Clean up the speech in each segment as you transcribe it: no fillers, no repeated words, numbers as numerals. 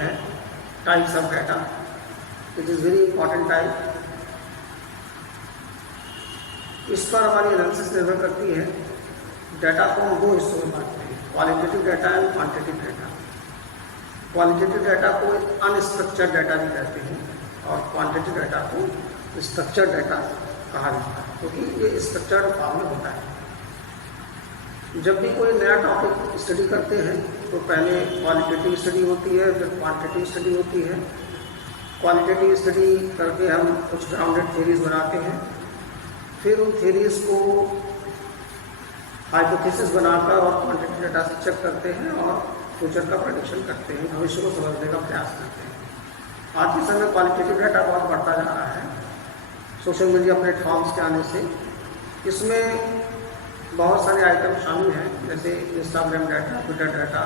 है types of data. It is very important type. इस पर हमारी एनालिसिस निर्भर करती है। डाटा को हम दो हिस्सों में बांटते हैं, qualitative data and quantitative data. Qualitative data को अनस्ट्रक्चर्ड डाटा भी कहते हैं और क्वांटिटेटिव डाटा को स्ट्रक्चर्ड डाटा कहा जाता है, क्योंकि ये स्ट्रक्चर्ड फॉर्म में होता है। जब भी कोई नया टॉपिक स्टडी करते हैं तो पहले क्वालिटेटिव स्टडी होती है, फिर क्वांटिटेटिव स्टडी होती है। क्वालिटेटिव स्टडी करके हम कुछ ग्राउंडेड थ्योरीज बनाते हैं, फिर उन थ्योरीज को हाइपोथेसिस बनाकर और क्वांटिटेटिव डाटा से चेक करते हैं और फ्यूचर का प्रेडिक्शन करते हैं, भविष्य को समझने का प्रयास करते हैं। आज के समय क्वालिटेटिव डाटा बहुत बढ़ता जा रहा है सोशल मीडिया प्लेटफॉर्म्स के आने से। इसमें बहुत सारे आइटम शामिल हैं, जैसे इंस्टाग्राम डाटा, ट्विटर डाटा,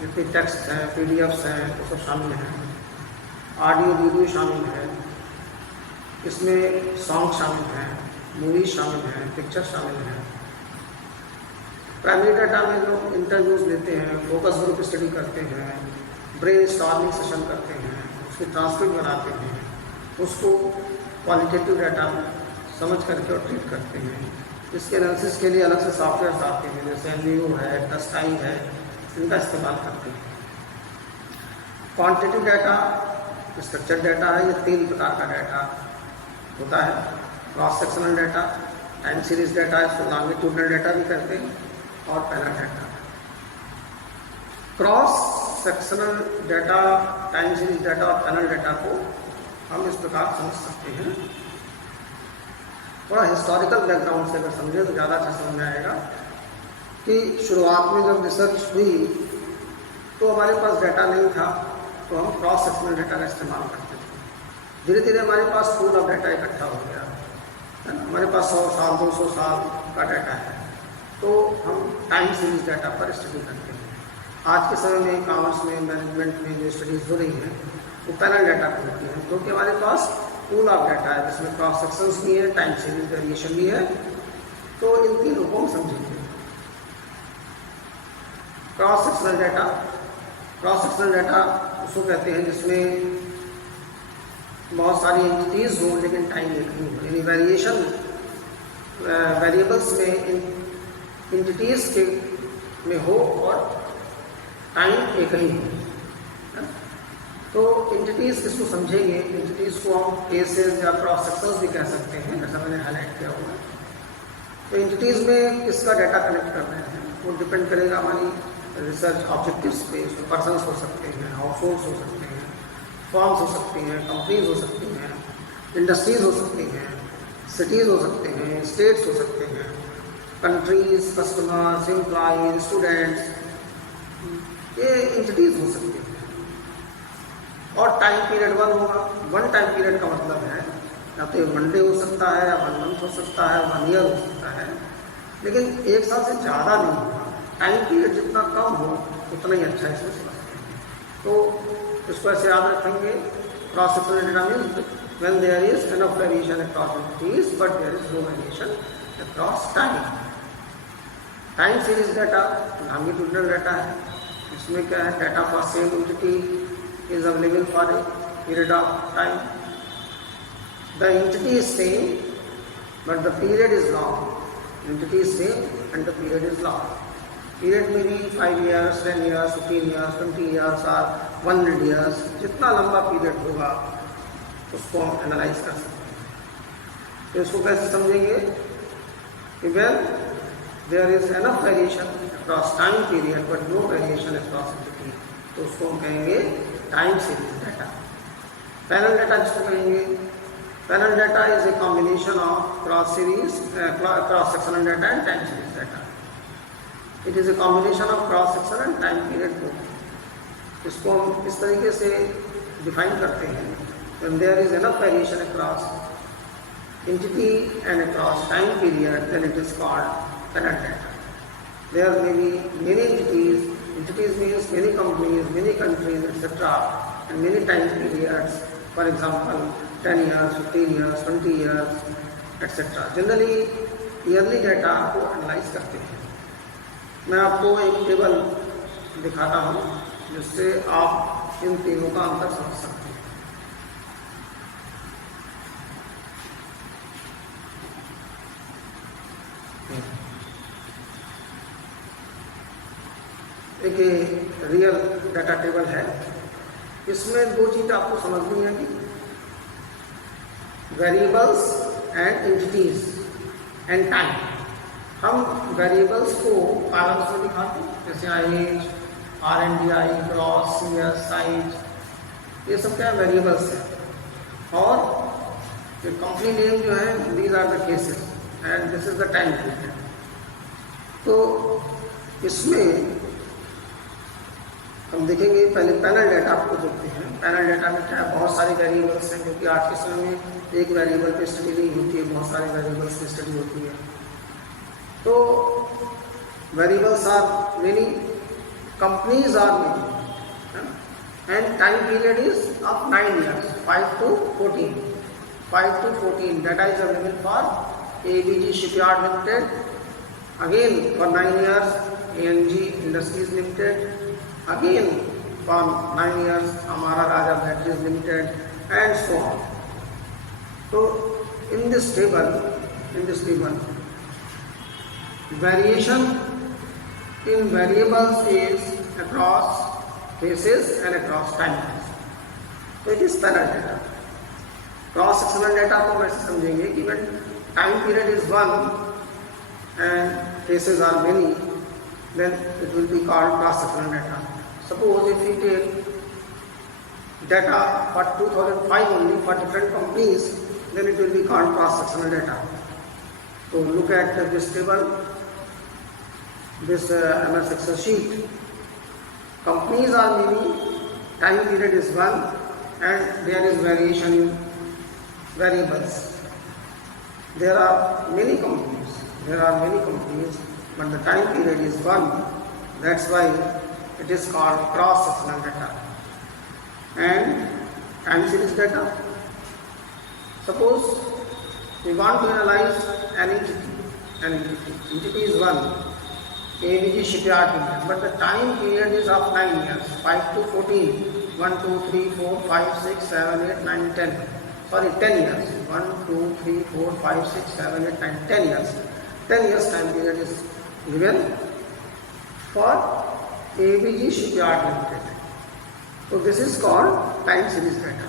जितने टेक्स्ट हैं, पीडीएफ्स हैं, वो सब शामिल हैं। ऑडियो वीडियो शामिल है, इसमें सॉन्ग शामिल हैं, मूवीज शामिल हैं, पिक्चर शामिल हैं। प्राइमरी डाटा में लोग इंटरव्यूज लेते हैं, फोकस ग्रुप स्टडी करते हैं, ब्रेन स्टॉर्मिंग सेशन करते हैं, उसकी ट्रांसक्रिप्ट बनाते हैं, उसको क्वालिटेटिव डाटा समझ करके और ट्रीट करते हैं। इसके एनालिसिस के लिए अलग से सॉफ्टवेयर आते हैं, जैसे एनवीओ है, डस्टाई है, इनका इस्तेमाल करते हैं। क्वांटिटेटिव डाटा स्ट्रक्चर्ड डाटा है। ये 3 प्रकार का डाटा होता है। Cross sectional data, time series data, इसको लॉन्गिट्यूडनल डाटा भी कहते हैं, और panel data. Cross sectional data, time series data और पैनल डाटा को हम इस प्रकार समझ सकते हैं। थोड़ा हिस्टोरिकल बैकग्राउंड से अगर समझे तो ज़्यादा अच्छा समझ में आएगा कि शुरुआत में जब रिसर्च हुई तो हमारे पास डाटा नहीं था, तो हम क्रॉस सेक्शनल डाटा का इस्तेमाल करते थे। धीरे धीरे हमारे पास पूल ऑफ डाटा इकट्ठा हो गया है ना। हमारे पास 100 साल 200 साल का डाटा है, तो हम टाइम सीरीज डाटा पर स्टडी करते हैं। आज के समय में कॉमर्स में, मैनेजमेंट में जो स्टडीज़ हो रही हैं वो पैनल डाटा पर होती हैं, क्योंकि हमारे पास पूल ऑफ डाटा है जिसमें क्रॉस सेक्शंस भी है, टाइम सीरीज वेरिएशन भी है। तो इन 3 रूपों में समझेंगे। Cross sectional data, cross sectional data उसको कहते हैं जिसमें बहुत सारी एंटिटीज़ हों लेकिन टाइम एक नहीं हो, यानी वेरिएशन वेरिएबल्स में एंटिटीज़ के में हो और टाइम एक ही हो। तो एंटिटीज़ किसको समझेंगे? एंटिटीज़ को हम केसेस या क्रॉस सेक्शंस भी कह सकते हैं, जैसा मैंने हाईलाइट किया हुआ है। तो एंटिटीज़ में किसका डाटा कलेक्ट कर रहे हैं वो डिपेंड करेगा हमारी रिसर्च ऑब्जेक्टिव्स पे। उसमें पर्सनस हो सकते हैं, हाउसहोल्ड्स हो सकते हैं, फर्म्स हो सकती हैं, कंपनीज हो सकती हैं, इंडस्ट्रीज हो सकती हैं, सिटीज़ हो सकते हैं, स्टेट्स हो सकते हैं, कंट्रीज, कस्टमर्स, एम्प्लॉइज, स्टूडेंट्स, ये एंटिटीज़ हो सकती हैं। और टाइम पीरियड 1 होगा। 1 टाइम पीरियड का मतलब है या तो 1 डे हो सकता है, या 1 मंथ हो सकता है, 1 ईयर हो सकता है, लेकिन 1 साल से ज़्यादा नहीं होगा। टाइम पीरियड जितना कम हो उतना ही अच्छा इसमें समझते हैं। तो इसको ऐसे याद रखेंगे। Cross sectional data means when there is enough variation across entities but there is no variation across time. Time series data longitudinal data है। इसमें क्या है? Data for same entity is available for a period of time. The entity is same but the period is long. Entity is same and the period is long. Period may be 5 years, 10 years, 15 years, 20 years or 100 years. जितना लंबा period होगा उसको हम analyse कर सकते हैं। तो इसको कैसे समझेंगे कि when there is enough variation across time period but no variation across entity, तो उसको हम कहेंगे time series data. Panel data जिसको कहेंगे, panel data is a combination of cross sectional data and time series data. It is a combination of cross section and time period both. इसको हम इस तरीके से डिफाइन करते हैं, when there is enough variation across entity and across time period, then it is called panel data. There may be many entities. Entities means many companies, many countries, etc. and many time periods. For example, 10 years, 15 years, 20 years, etc. Generally, yearly data को analyse करते हैं। मैं आपको एक table दिखाता हूँ जिससे आप इन तीनों का अंतर समझ सकते हैं। एक रियल डाटा टेबल है, इसमें दो चीज आपको समझनी है कि variables and entities and time. हम वेरिएबल्स को कॉलम्स में दिखाते हैं, जैसे आईएज, RNDI, ग्रॉस, CS, साइज, ये सब क्या वेरिएबल्स है। और कंपनी नेम जो है, these are the cases and this is the time period. तो इसमें हम देखेंगे पहले पैनल डाटा आपको देखते हैं। पैनल डाटा में क्या है, बहुत सारे वेरिएबल्स हैं, क्योंकि आज के समय में एक वेरिएबल पे स्टडी नहीं होती है, बहुत सारे वेरिएबल्स पे स्टडी होती है। तो variables are many, companies are many, and time period is of 9 years, 5 to 14. 5 to 14 data is available for ABG Shipyard Limited, again for 9 years ANG Industries Limited, again for 9 years Amara Raja Batteries Limited, and so on. So in this table variation in variables is across phases and across time. So it is panel data. Cross sectional data को हम ऐसे समझेंगे कि when time period is 1 and phases are many, then it will be called cross sectional data. Suppose if we take data for 2005 only for different companies, then it will be called cross sectional data. So look at this table, this MS Excel sheet. Companies are many, time period is 1, and there is variation in variables. There are many companies, but the time period is 1. That's why it is called cross-sectional data. And time series data. Suppose we want to analyze an entity. Entity is 1, ABG Shipyard Limited, but the time period is of 9 years, 5 to 14, 1, 2, 3, 4, 5, 6, 7, 8, 9, 10. Sorry, 10 years. 1, 2, 3, 4, 5, 6, 7, 8, 9, 10 years. 10 years time period is given for ABG Shipyard Limited. So this is called time series data.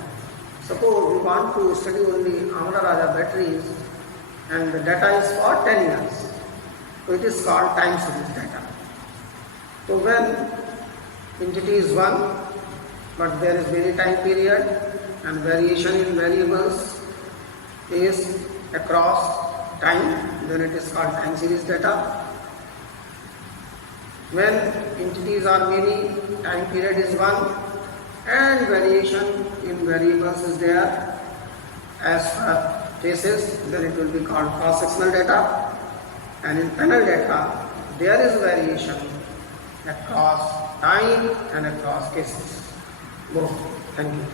Suppose we want to study only Amara Raja batteries and the data is for 10 years. So it is called time series data. So when entity is 1, but there is very time period and variation in variables is across time, then it is called time series data. When entities are many, time period is 1, and variation in variables is there as phases, then it will be called cross-sectional data. And in panel data, there is variation across time and across cases. Both. Thank you.